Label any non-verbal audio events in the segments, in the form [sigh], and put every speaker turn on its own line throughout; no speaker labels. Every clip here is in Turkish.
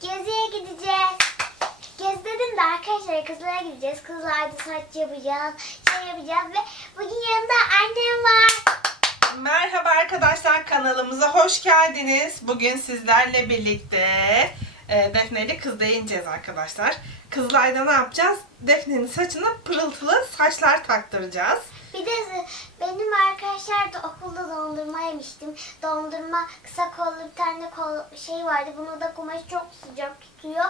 Geziye gideceğiz. Gezi dedim de arkadaşlar kızlara gideceğiz. Kızlarda saç yapacağız, şey yapacağız ve bugün yanında annem var.
Merhaba arkadaşlar kanalımıza hoş geldiniz. Bugün sizlerle birlikte e, Defne ile kız değineceğiz arkadaşlar. Kızlayda ne yapacağız? Defne'nin saçına pırıltılı saçlar taktıracağız.
Bir de benim dondurma yemiştim. Dondurma kısa kollu bir tane kol şey vardı. Bunu da kumaş çok sıcak tutuyor.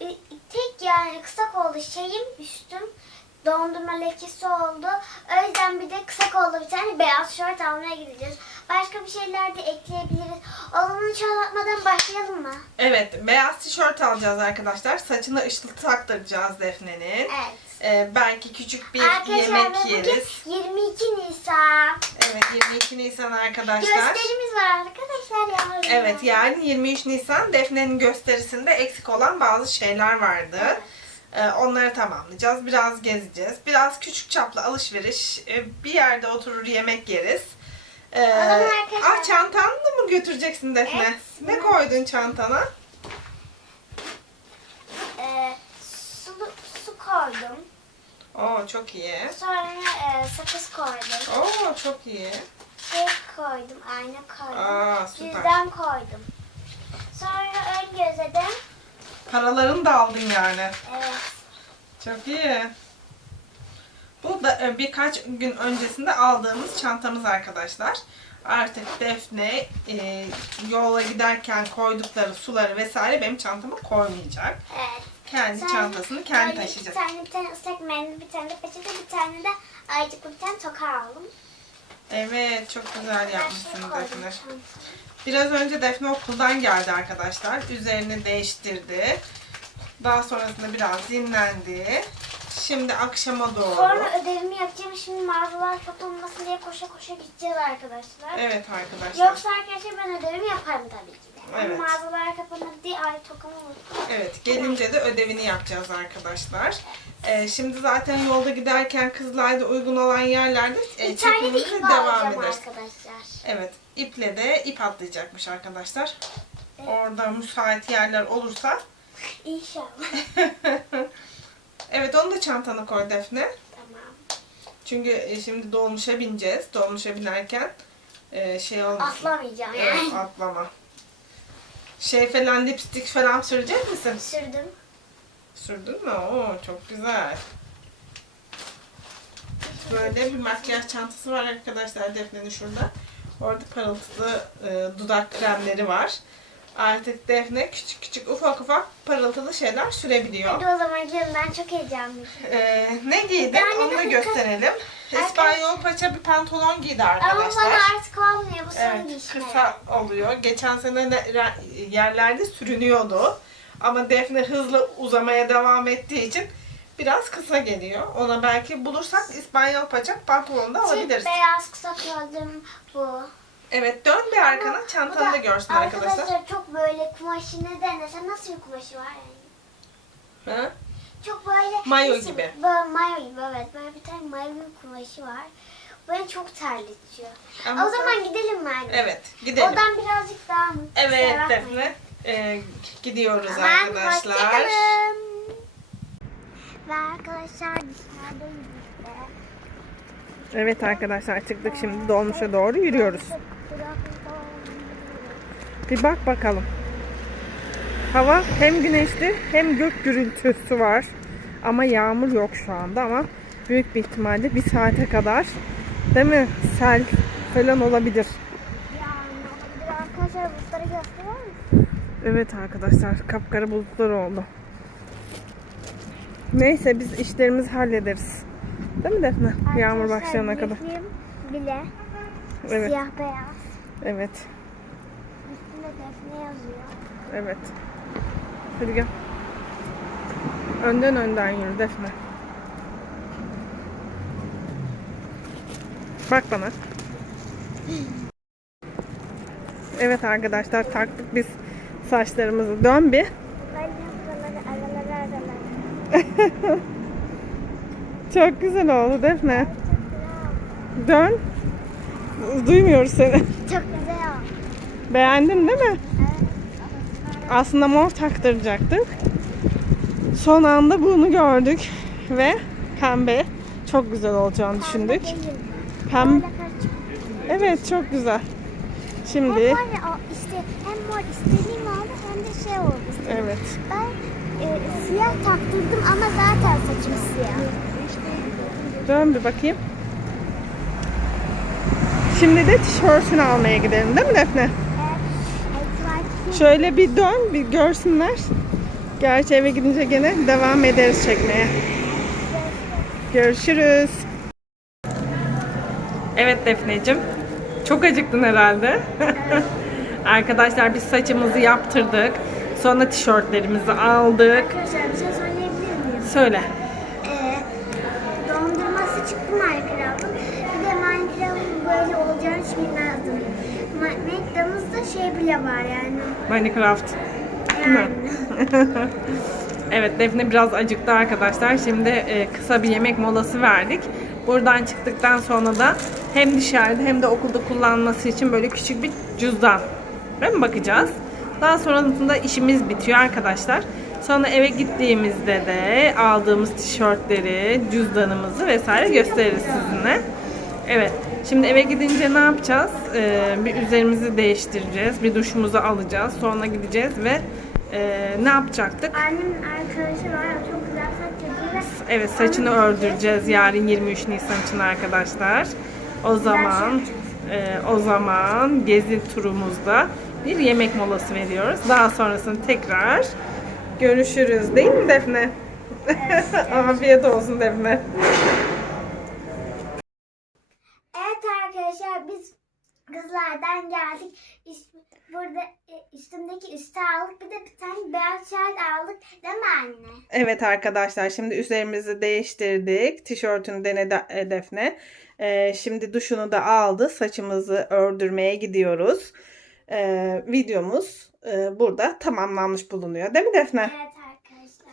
E, Tek yani kısa kollu şeyim üstüm dondurma lekesi oldu. O yüzden bir de kısa kollu bir tane beyaz şort almaya gideceğiz. Başka bir şeyler de ekleyebiliriz. O zaman hiç anlatmadan başlayalım mı?
Evet beyaz tişört alacağız arkadaşlar. Saçına ışıltı taktıracağız Defne'nin.
Evet.
E, belki küçük bir
Arkadaşlar
yemek yeriz.
bugün 22 Nisan.
Evet 22 Nisan arkadaşlar.
Gösterimiz var arkadaşlar. Yavrum.
Evet yarın 23 Nisan Defne'nin gösterisinde eksik olan bazı şeyler vardı.
Evet.
Ee, onları tamamlayacağız. Biraz gezeceğiz. Biraz küçük çaplı alışveriş. Ee, bir yerde oturur yemek yeriz. Ee, ah çantanı mı götüreceksin Defne?
Evet.
Ne koydun çantana?
Ee, su, su koydum.
Oo çok iyi.
Sonra e, sakız koydum.
Oo çok iyi.
Şey koydum, ayna koydum.
Aa, süper.
Cüzdan koydum. Sonra ön göze de
Paralarını da aldın yani.
evet,
Çok iyi. Bu da e, birkaç gün öncesinde aldığımız çantamız arkadaşlar. Artık Defne e, yola giderken koydukları suları vesaire benim çantama koymayacak.
evet.
Kendi
Sen
çantasını kendi
böyle
taşıyacak.
Bir tane, bir tane ıslak mendil, bir tane de peçete, bir tane de ayıcıklı bir tane toka aldım.
Evet çok güzel
Her şeyi
yapmışsın
koydum
Defne.
çantaya.
Biraz önce Defne okuldan geldi arkadaşlar. Üzerini değiştirdi. Daha sonrasında biraz dinlendi. Şimdi akşama doğru.
Sonra ödevimi yapacağım. Şimdi mağazalar kapanmasın diye koşa koşa gideceğiz arkadaşlar.
Evet arkadaşlar.
Yoksa arkadaşlar ben ödevimi yaparım tabii ki de.
Evet.
Ama mağazalar kapanır diye ay tokamı unuttum.
Evet, gelince de ödevini yapacağız arkadaşlar. Ee, şimdi zaten yolda giderken kızlarda uygun olan yerlerde e,
tane de
çekimimize devam
alacağım
ederiz.
arkadaşlar.
Evet, iple de ip atlayacakmış arkadaşlar. Orada müsait yerler olursa.
İnşallah. [laughs]
evet, onu da çantana koy Defne.
tamam.
Çünkü e, şimdi dolmuşa bineceğiz. Dolmuşa binerken e, şey olmasın.
Atlamayacağım
Evet,
yani.
atlama. Şey falan, lipstik falan sürecek misin?
Sürdüm.
Sürdün mü? Oo, çok güzel. Böyle bir makyaj çantası var arkadaşlar Defne'nin şurada. Orada parıltılı e, dudak kremleri var. Artık Defne küçük küçük ufak ufak parıltılı şeyler sürebiliyor.
Hadi o zaman gidelim. Ben çok heyecanlıyım.
E, ne giydi
Yani
onu da gösterelim.
Arkadaş-
İspanyol paça bir pantolon giydi
Ama
arkadaşlar.
bana artık olmuyor. Bu son
Evet,
giyişme.
kısa oluyor. Geçen sene re- yerlerde sürünüyordu. Ama Defne hızlı uzamaya devam ettiği için biraz kısa geliyor. Ona belki bulursak İspanyol paçak pantolon da alabiliriz.
Çift beyaz kısa koydum bu.
Evet dön bir arkana
Ama
çantanı
bu
da görsün arkadaşlar.
Arkadaşlar çok böyle kumaşı ne desem nasıl bir kumaşı var yani?
Ha?
Çok böyle
Mayo
nasıl-
gibi.
Böyle mayo gibi evet. Böyle bir tane mayo gibi kumaşı var. Beni çok terletiyor.
Ama
o zaman gidelim mi anne?
Evet gidelim.
Odan birazcık daha mı?
Evet. Defne e, gidiyoruz
Tamam,
arkadaşlar.
hoşçakalın. Ve arkadaşlar dışarıdayız işte.
Evet arkadaşlar çıktık şimdi dolmuşa doğru yürüyoruz. Bir bak bakalım. Hava hem güneşli hem gök gürültüsü var. Ama yağmur yok şu anda ama büyük bir ihtimalle bir saate kadar değil mi? Sel falan olabilir.
Yani olabilir arkadaşlar bulutları gösteriyor musun?
Evet arkadaşlar kapkara bulutlar oldu. Neyse biz işlerimizi hallederiz. Değil mi Defne? Yağmur
Arkadaşlar,
başlayana kadar.
bile
Evet.
siyah beyaz.
Evet.
Üstünde defne yazıyor.
Evet. Hadi gel. Önden önden yürü Defne. Bak bana. Evet arkadaşlar taktık biz saçlarımızı. Dön bir. [laughs] Çok güzel oldu Defne. Dön. Duymuyoruz seni.
Çok güzel oldu.
Beğendin değil mi?
Evet.
Aslında mor taktıracaktık. Son anda bunu gördük ve pembe çok güzel olacağını düşündük. Pembe. Evet çok güzel.
Hem
Şimdi
var ya o işte hem mor istediğim oldu hem de şey oldu.
evet.
Ben e, siyah taktırdım ama zaten saçım siyah.
Dön bir bakayım. Şimdi de tişörtünü almaya gidelim değil mi Defne?
Evet. Evet,
Şöyle bir dön bir görsünler. Gerçi eve gidince gene devam ederiz çekmeye. Görüşürüz. Evet Defneciğim. Çok acıktın herhalde. [laughs] Arkadaşlar biz saçımızı yaptırdık. Sonra tişörtlerimizi aldık.
Arkadaşlar bir şey söyleyebilir miyim?
Söyle.
Ee, dondurması çıktı Minecraft'ın. Bir hiç bilmezdim. Ma- McDonald's'da şey bile var yani.
Minecraft.
Yani. [laughs]
Evet Defne biraz acıktı arkadaşlar. Şimdi e, kısa bir yemek molası verdik. Buradan çıktıktan sonra da hem dışarıda hem de okulda kullanması için böyle küçük bir cüzdan değil mi bakacağız. Daha sonrasında işimiz bitiyor arkadaşlar. Sonra eve gittiğimizde de aldığımız tişörtleri, cüzdanımızı vesaire gösteririz sizinle. Evet. Şimdi eve gidince ne yapacağız? Ee, bir üzerimizi değiştireceğiz. Bir duşumuzu alacağız. Sonra gideceğiz ve e, ne yapacaktık?
Annemin arkadaşı var. Çok güzel saç yapıyor. ve
Evet saçını ördüreceğiz yarın 23 Nisan için arkadaşlar. O zaman e, o zaman gezi turumuzda bir yemek molası veriyoruz. Daha sonrasında tekrar görüşürüz. Değil mi Defne? [laughs] Afiyet olsun Defne.
Evet arkadaşlar biz kızlardan geldik. Burada e, üstümdeki üstü aldık. Bir de bir tane beyaz şart aldık. Değil mi anne?
Evet arkadaşlar şimdi üzerimizi değiştirdik. Tişörtünü denedi e, Defne. Ee, şimdi duşunu da aldı. Saçımızı ördürmeye gidiyoruz. Ee, videomuz e, burada tamamlanmış bulunuyor. Değil mi Defne?
Evet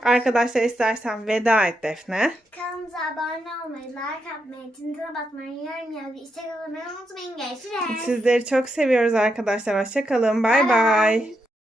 arkadaşlar. İstersen veda et Defne.
Kanalımıza abone olmayı, like atmayı, tintine basmayı, yorum yazmayı, istek olmayı unutmayın. Görüşürüz.
Sizleri çok seviyoruz arkadaşlar. Hoşçakalın. Bay bay.